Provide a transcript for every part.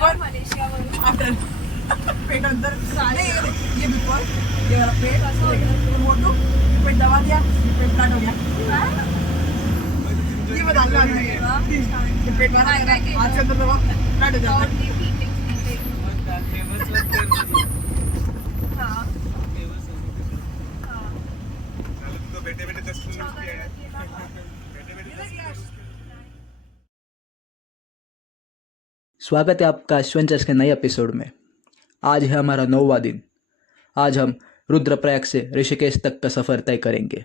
Before after पेट अंदर ये before ये वाला पेट मोटू पेट दबा दिया पेट फ्लैट हो गया ये बता लो पेट भरा हाथ से अंदर दबा फ्लैट हो जाता है बेटे बेटे स्वागत है आपका एडवेंचर्स के नए एपिसोड में। आज है हमारा 9वां दिन। आज हम रुद्रप्रयाग से ऋषिकेश तक का सफर तय करेंगे।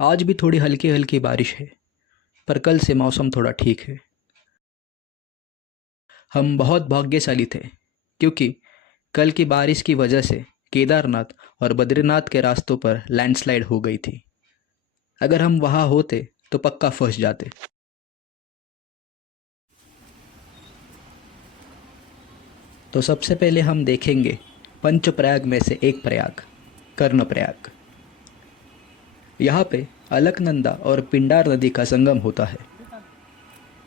आज भी थोड़ी हल्की हल्की बारिश है, पर कल से मौसम थोड़ा ठीक है। हम बहुत भाग्यशाली थे क्योंकि कल की बारिश की वजह से केदारनाथ और बद्रीनाथ के रास्तों पर लैंडस्लाइड हो गई थी। अगर हम वहाँ होते तो पक्का फंस जाते। तो सबसे पहले हम देखेंगे पंचप्रयाग में से एक प्रयाग, कर्णप्रयाग। यहाँ पे अलकनंदा और पिंडार नदी का संगम होता है।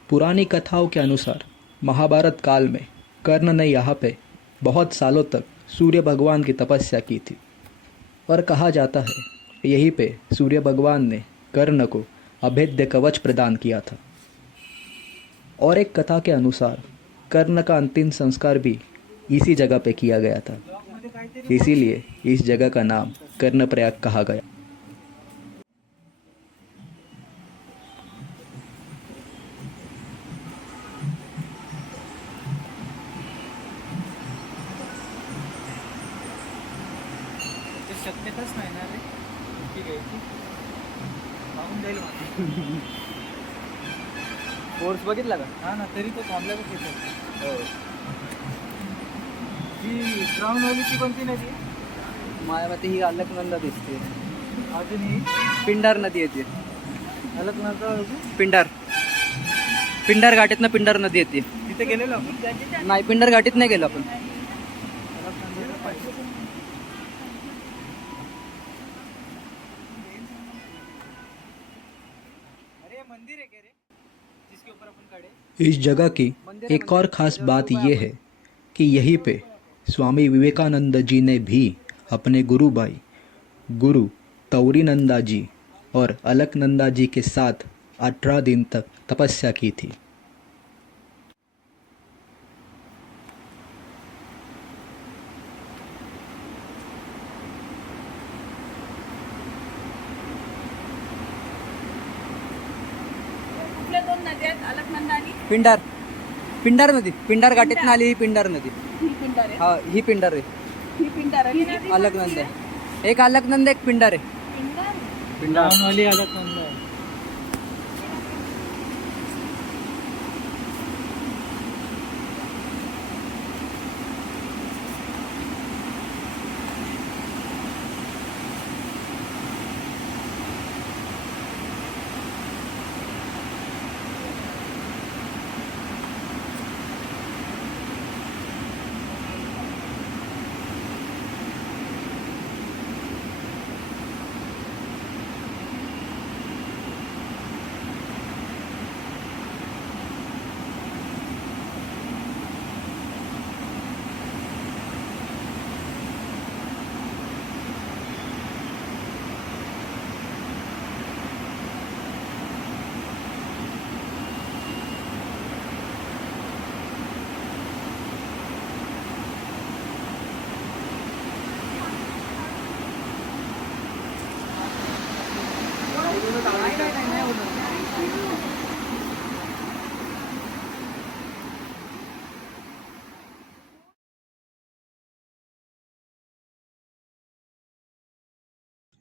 पुरानी कथाओं के अनुसार महाभारत काल में कर्ण ने यहाँ पे बहुत सालों तक सूर्य भगवान की तपस्या की थी और कहा जाता है यहीं पे सूर्य भगवान ने कर्ण को अभेद्य कवच प्रदान किया था। और एक कथा के अनुसार कर्ण का अंतिम संस्कार भी इसी जगह पे किया गया था, इसीलिए इस जगह का नाम कर्णप्रयाग कहा गया। शक्यताच नाही ना रे ठीक आहे की मागून जाईल फोर्स बघितला का? हा ना तरी तो थांबला का तिथे ही ग्राउंडवाली ती कोणती नदी माझ्या मते ही अलकनंदा दिसते। अजून ही पिंडार नदी येते। अलकनंदा पिंडार घाटीतनं पिंडार नदी येते। तिथे गेलेलो आपण नाही, पिंडार घाटीत नाही गेलो आपण। अरे मंदिर है क्या रे जिसके ऊपर अपन खड़े। इस जगह की एक और ख़ास बात यह है कि यहीं पे स्वामी विवेकानंद जी ने भी अपने गुरु भाई गुरु तौरीनंदा जी और अलकनंदा जी के साथ 18 दिन तक तपस्या की थी। कुठल्या दोन नद्या आहेत अलकनंदा आणि पिंडार नदी, पिंडार घाटीतून आली ही पिंडार नदी। ही पिंडार आहे हा, ही पिंडार आहे। ही पिंडार आहे अलकनंदा आहे। एक अलकनंदा एक पिंडार आहे। ग्राउंडवाली अलकनंदा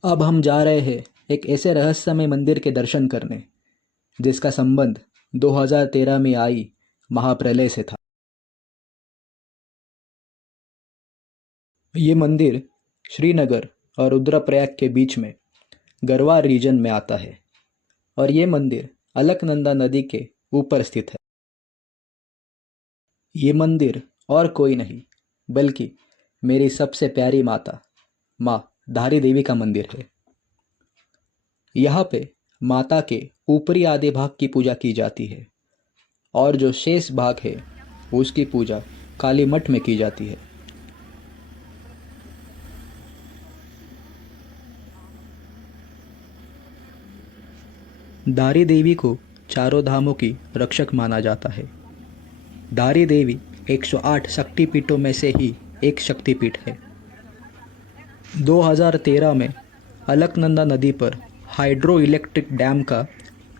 अब हम जा रहे हैं एक ऐसे रहस्यमय मंदिर के दर्शन करने जिसका संबंध 2013 में आई महाप्रलय से था। ये मंदिर श्रीनगर और रुद्रप्रयाग के बीच में गरवार रीजन में आता है और ये मंदिर अलकनंदा नदी के ऊपर स्थित है। ये मंदिर और कोई नहीं बल्कि मेरी सबसे प्यारी माता माँ धारी देवी का मंदिर है। यहाँ पे माता के ऊपरी आधे भाग की पूजा की जाती है और जो शेष भाग है उसकी पूजा काली मठ में की जाती है। दारी देवी को चारों धामों की रक्षक माना जाता है। दारी देवी 108 शक्तिपीठों में से ही एक शक्तिपीठ है। 2013 में अलकनंदा नदी पर हाइड्रो इलेक्ट्रिक डैम का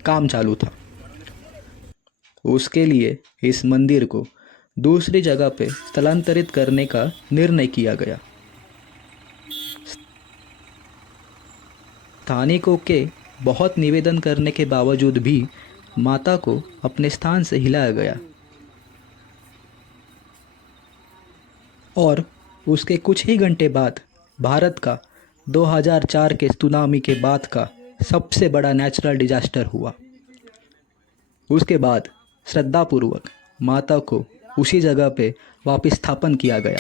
काम चालू था। उसके लिए इस मंदिर को दूसरी जगह पे स्थलांतरित करने का निर्णय किया गया। स्थानिकों के बहुत निवेदन करने के बावजूद भी माता को अपने स्थान से हिलाया गया और उसके कुछ ही घंटे बाद भारत का 2004 के सुनामी के बाद का सबसे बड़ा नेचुरल डिजास्टर हुआ। उसके बाद श्रद्धापूर्वक माता को उसी जगह पे वापस स्थापन किया गया।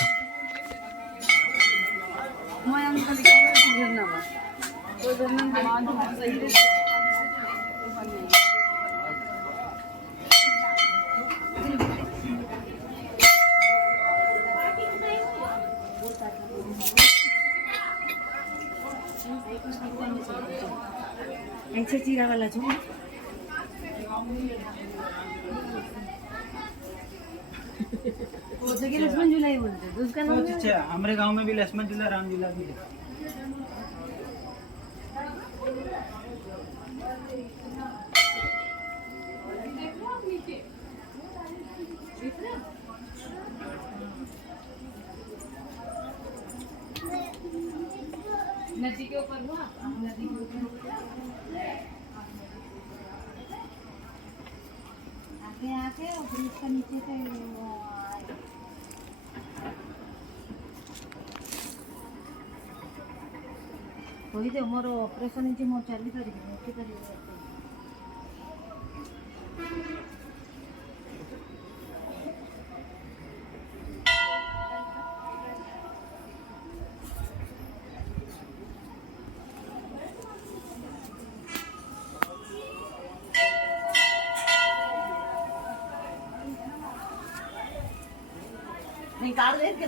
ऐसे चीरा वाला जो वो जगह लक्ष्मण झूला ही बोलते हैं, उसका नाम बहुत अच्छा है। हमारे गांव में भी लक्ष्मण झूला राम झूला भी है। नदी के ऊपर हुआ, नदी के ऊपर आके आके और फिर उसका नीचे से कोई दे मोर ऑपरेशन नीचे मोर चली करी निकाल दे के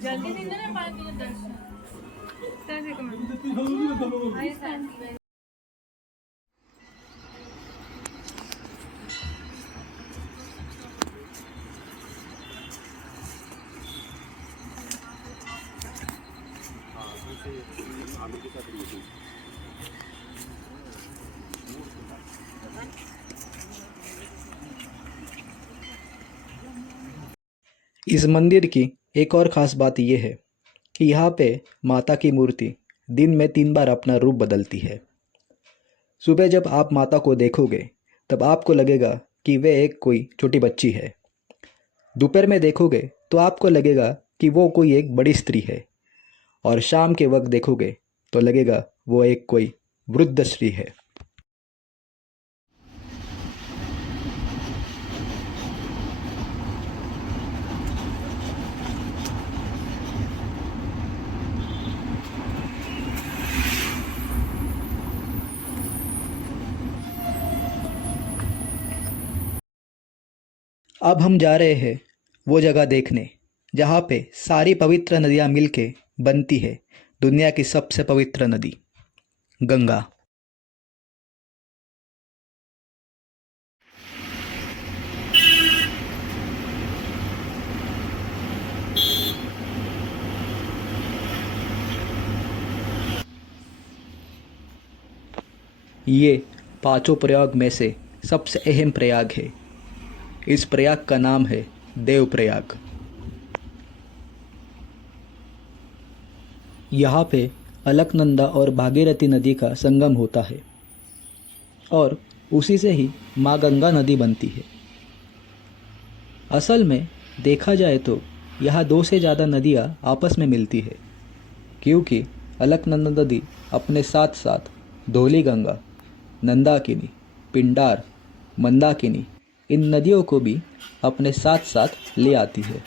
जल्दी दिन ना पानी के दर्शन कैसे कम आई शांति इस मंदिर की एक और ख़ास बात यह है कि यहाँ पे माता की मूर्ति दिन में 3 बार अपना रूप बदलती है। सुबह जब आप माता को देखोगे तब आपको लगेगा कि वे एक कोई छोटी बच्ची है। दोपहर में देखोगे तो आपको लगेगा कि वो कोई एक बड़ी स्त्री है और शाम के वक्त देखोगे तो लगेगा वो एक कोई वृद्ध श्री है। अब हम जा रहे हैं वो जगह देखने जहाँ पे सारी पवित्र नदियाँ मिलके बनती है दुनिया की सबसे पवित्र नदी, गंगा। ये पांचों प्रयाग में से सबसे अहम प्रयाग है। इस प्रयाग का नाम है देवप्रयाग। यहाँ पे अलकनंदा और भागीरथी नदी का संगम होता है और उसी से ही माँ गंगा नदी बनती है। असल में देखा जाए तो यहाँ 2 से ज़्यादा नदियाँ आपस में मिलती है, क्योंकि अलकनंदा नदी अपने साथ साथ धौलीगंगा, नंदाकिनी, पिंडार, मंदाकिनी इन नदियों को भी अपने साथ साथ ले आती है।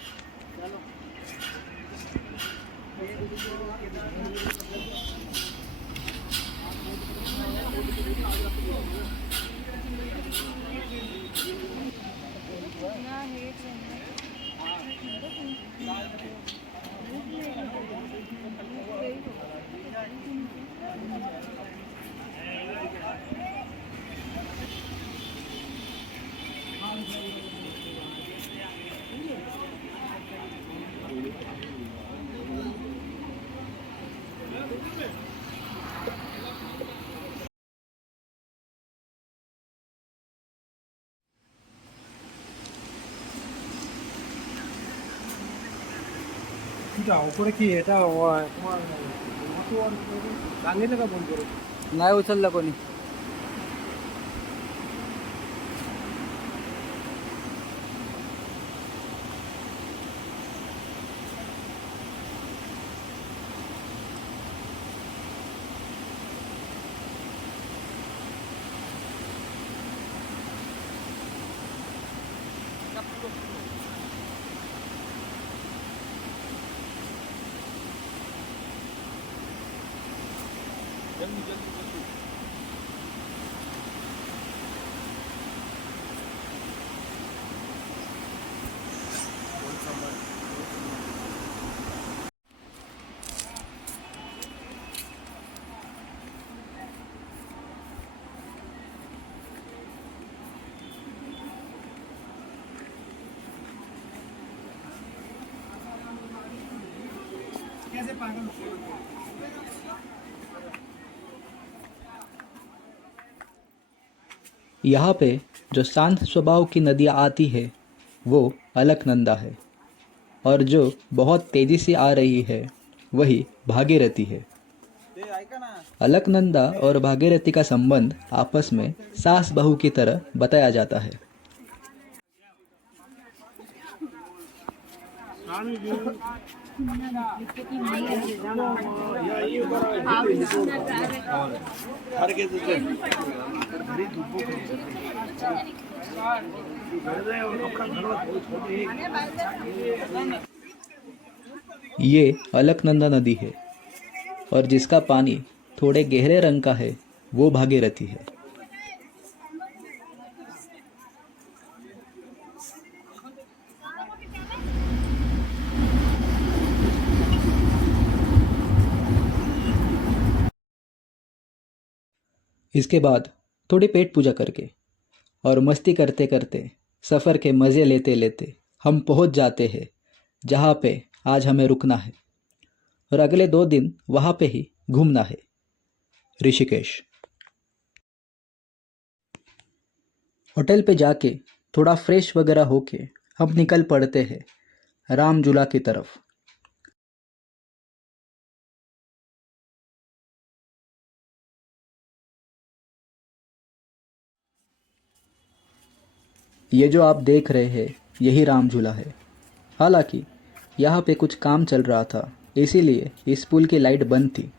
উপরে কি এটা তোমার টাঙিয়ে টাকা বন্ধ করে नाही उचलला कोणी। कैसे पागल यहाँ पे जो शांत स्वभाव की नदियाँ आती है वो अलकनंदा है, और जो बहुत तेज़ी से आ रही है वही भागीरथी है। अलकनंदा और भागीरथी का संबंध आपस में सास बहू की तरह बताया जाता है। ये अलकनंदा नदी है और जिसका पानी थोड़े गहरे रंग का है वो भागीरथी है। इसके बाद थोड़ी पेट पूजा करके और मस्ती करते करते सफ़र के मज़े लेते लेते हम पहुंच जाते हैं जहाँ पे आज हमें रुकना है, और अगले 2 दिन वहाँ पे ही घूमना है, ऋषिकेश। होटल पे जाके थोड़ा फ्रेश वगैरह होके हम निकल पड़ते हैं राम झूला की तरफ। ये जो आप देख रहे हैं यही राम झूला है। हालांकि यहाँ पे कुछ काम चल रहा था इसीलिए इस पुल की लाइट बंद थी,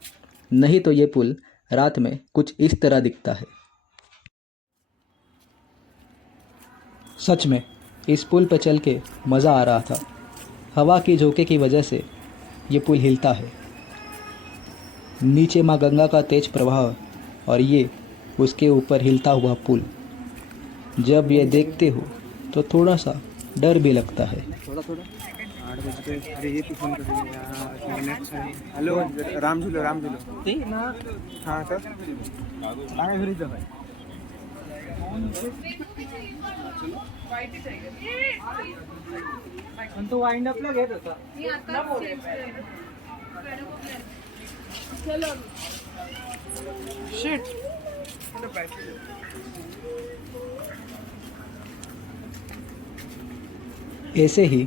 नहीं तो ये पुल रात में कुछ इस तरह दिखता है। सच में इस पुल पर चल के मज़ा आ रहा था। हवा की झोंके की वजह से ये पुल हिलता है। नीचे माँ गंगा का तेज प्रवाह और ये उसके ऊपर हिलता हुआ पुल। जब ये देखते हो तो थोड़ा सा डर भी लगता है। थोड़ा थोड़ा 8 बजे पे अरे ये तू फोन कर दिया हेलो राम झुलो ते ना हाँ सर काय घरी जा भाई पण तो वाइंड अपला घेत होता शिट ऐसे ही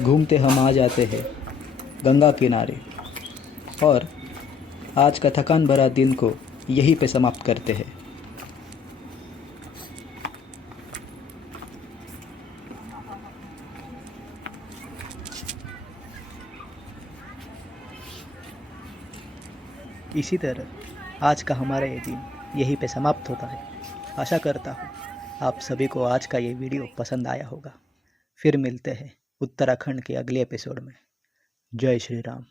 घूमते हम आ जाते हैं गंगा किनारे और आज का थकान भरा दिन को यहीं पे समाप्त करते हैं। इसी तरह आज का हमारा ये दिन यहीं पे समाप्त होता है। आशा करता हूँ आप सभी को आज का ये वीडियो पसंद आया होगा। फिर मिलते हैं उत्तराखंड के अगले एपिसोड में। जय श्री राम।